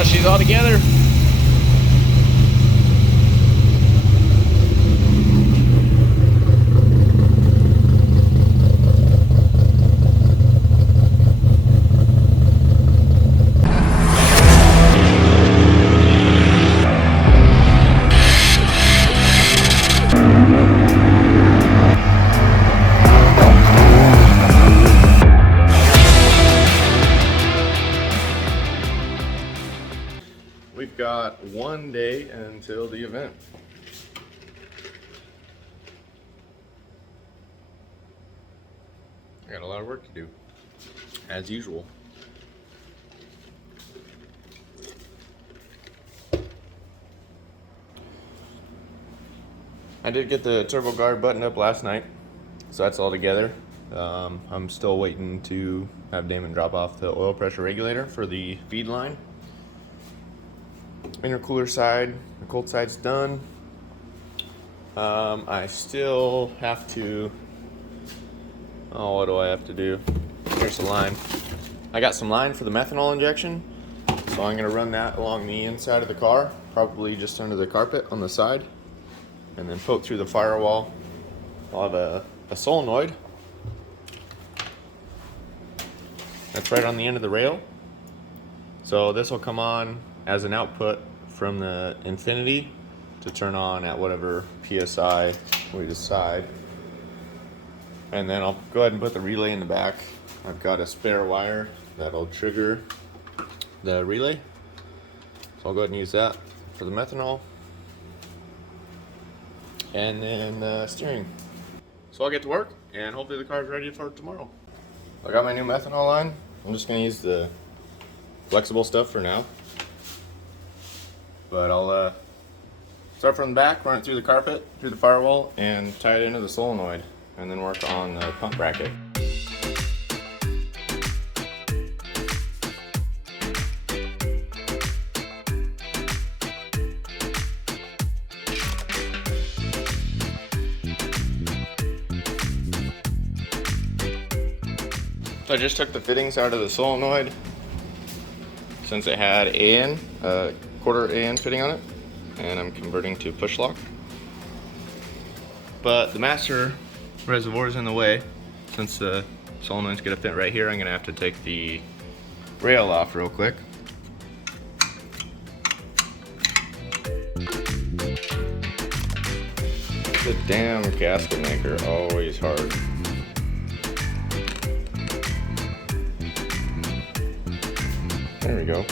Now she's all together. We've got one day until the event. I got a lot of work to do, as usual. I did get the turbo guard buttoned up last night, so that's all together. I'm still waiting to have Damon drop off the oil pressure regulator for the feed line. Intercooler side, the cold side's done. I still have to, what do I have to do? Here's the line. I got some line for the methanol injection, so I'm gonna run that along the inside of the car, probably just under the carpet on the side, and then poke through the firewall. I'll have a solenoid that's right on the end of the rail. So this will come on as an output from the Infinity to turn on at whatever PSI we decide. And then I'll go ahead and put the relay in the back. I've got a spare wire that'll trigger the relay. So I'll go ahead and use that for the methanol. And then steering. So I'll get to work and hopefully the car's ready for tomorrow. I got my new methanol line. I'm just gonna use the flexible stuff for now. But I'll start from the back, run it through the carpet, through the firewall, and tie it into the solenoid, and then work on the pump bracket. So I just took the fittings out of the solenoid since it had AN, quarter AN fitting on it, and I'm converting to push lock. But the master reservoir is in the way. Since the solenoid's gonna fit right here, I'm gonna have to take the rail off real quick. The damn gasket maker, always hard. There we go.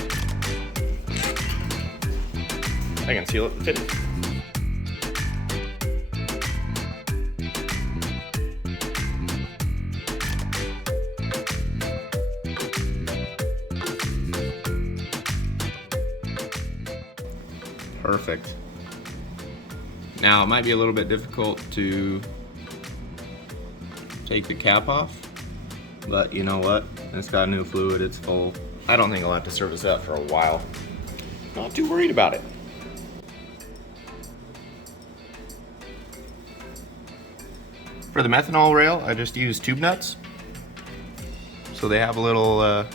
I can seal it and fit it. Perfect. Now it might be a little bit difficult to take the cap off, but you know what? It's got new fluid, it's full. I don't think I'll have to service that for a while. Not too worried about it. For the methanol rail, I just use tube nuts. So they have a little, I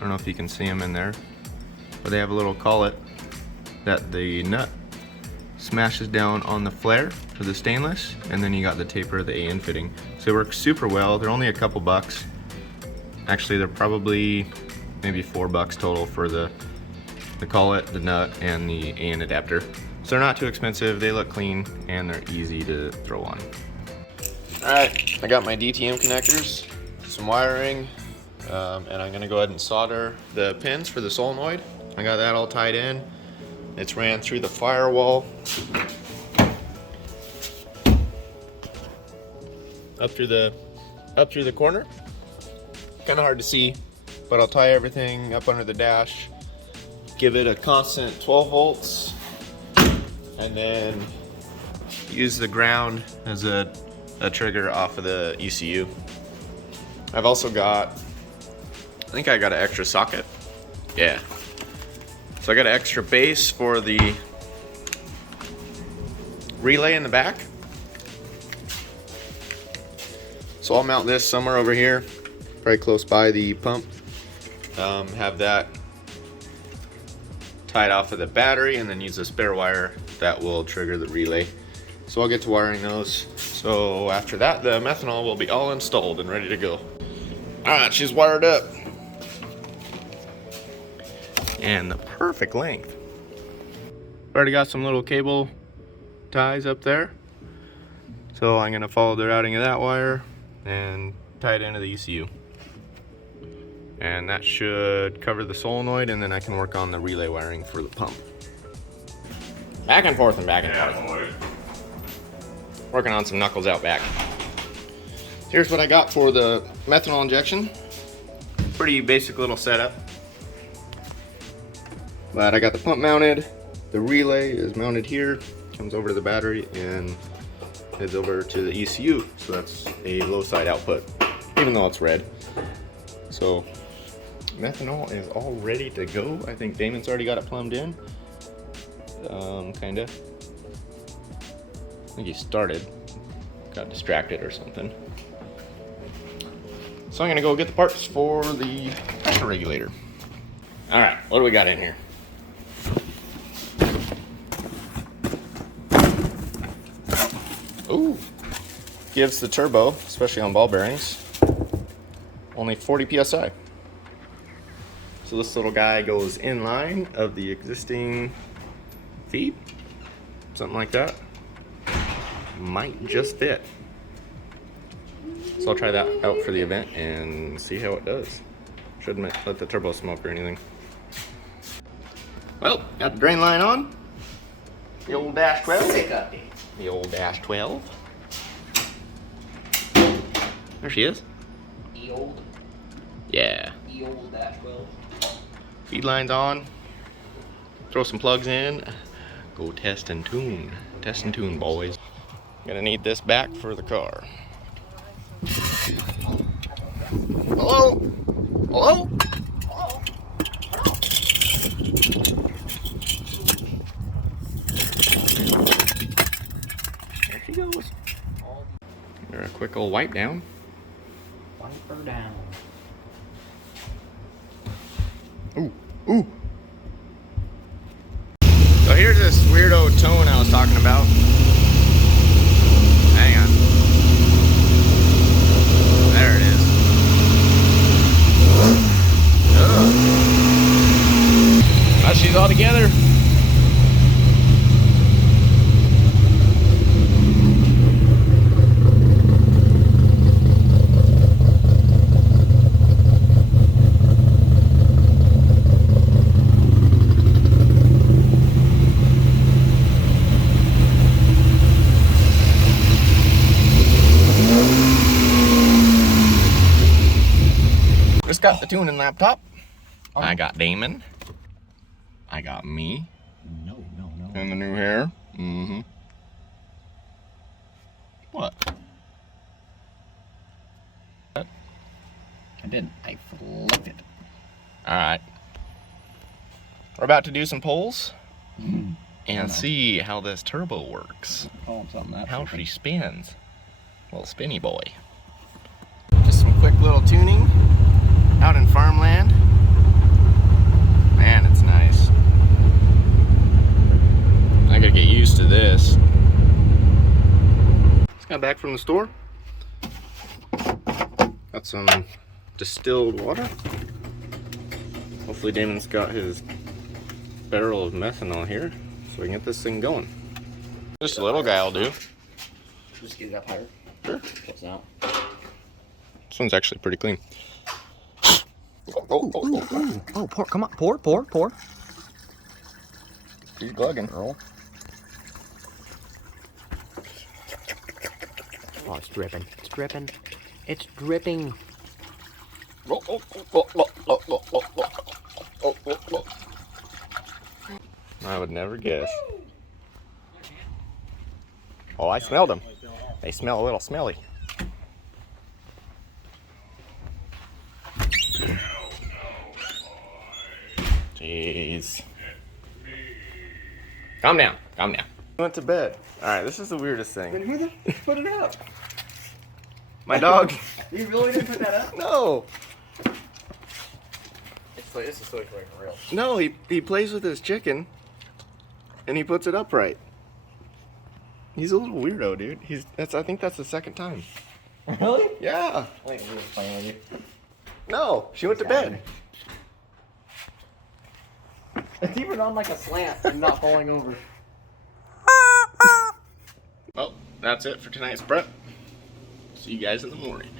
don't know if you can see them in there, but they have a little collet that the nut smashes down on the flare for the stainless, and then you got the taper of the AN fitting. So it works super well. They're only a couple bucks. Actually, they're probably maybe $4 total for the collet, the nut, and the AN adapter. So they're not too expensive, they look clean, and they're easy to throw on. Alright, I got my DTM connectors, some wiring, and I'm gonna go ahead and solder the pins for the solenoid. I got that all tied in. It's ran through the firewall, up through the corner. Kind of hard to see, but I'll tie everything up under the dash, give it a constant 12 volts, and then use the ground as a trigger off of the ECU. I've also got, I think I got an extra socket. Yeah. So I got an extra base for the relay in the back. So I'll mount this somewhere over here, probably close by the pump. Have that tie it off of the battery and then use a spare wire that will trigger the relay. So I'll get to wiring those. So after that, the methanol will be all installed and ready to go. All right, she's wired up. And the perfect length. Already got some little cable ties up there. So I'm gonna follow the routing of that wire and tie it into the ECU. And that should cover the solenoid, and then I can work on the relay wiring for the pump. Back and forth and back and forth. Working on some knuckles out back. Here's what I got for the methanol injection. Pretty basic little setup. But I got the pump mounted. The relay is mounted here. Comes over to the battery and heads over to the ECU. So that's a low side output, even though it's red. So methanol is all ready to go. I think Damon's already got it plumbed in. Kinda. I think he started. Got distracted or something. So I'm gonna go get the parts for the pressure regulator. All right, what do we got in here? Ooh, gives the turbo, especially on ball bearings, only 40 PSI. So this little guy goes in line of the existing feed, something like that. Might just fit. So I'll try that out for the event and see how it does. Shouldn't let the turbo smoke or anything. Well, got the drain line on. The old dash 12. The old dash 12. There she is. The old. Yeah. The old dash 12. Feed line's on. Throw some plugs in. Go test and tune. Test and tune, boys. Gonna need this back for the car. Hello? Hello? Hello? There she goes. Give her a quick old wipe down. Wipe her down. Ooh, ooh. So here's this weirdo tone I was talking about. Hang on. There it is. Now she's all together. Just got the tuning laptop. I got Damon. I got me. No. And the new hair. Mm-hmm. What? I didn't. I flipped it. Alright. We're about to do some polls and see how this turbo works. Oh, something that. How she spins. Little spinny boy. Just some quick little tuning out in farmland. Man, it's nice. I gotta get used to this. Just got back from the store. Got some distilled water. Hopefully Damon's got his barrel of methanol here so we can get this thing going. Just a little guy will do. Just get it up higher. Sure. What's out? This one's actually pretty clean. Oh, pour. Come on. Pour. Keep plugging, Earl. Oh, it's dripping. It's dripping. It's dripping. I would never guess. Oh, I smelled them. They smell a little smelly. Jeez. Calm down. Calm down. Went to bed. Alright, this is the weirdest thing. Then who the put it up? My dog. You really didn't put that up? No. This is like real. No, he plays with his chicken, and he puts it upright. He's a little weirdo, dude. I think that's the second time. Really? Yeah. Wait, we were playing with you. No, she went to bed. It's even on like a slant and not falling over. Well, that's it for tonight's prep. See you guys in the morning.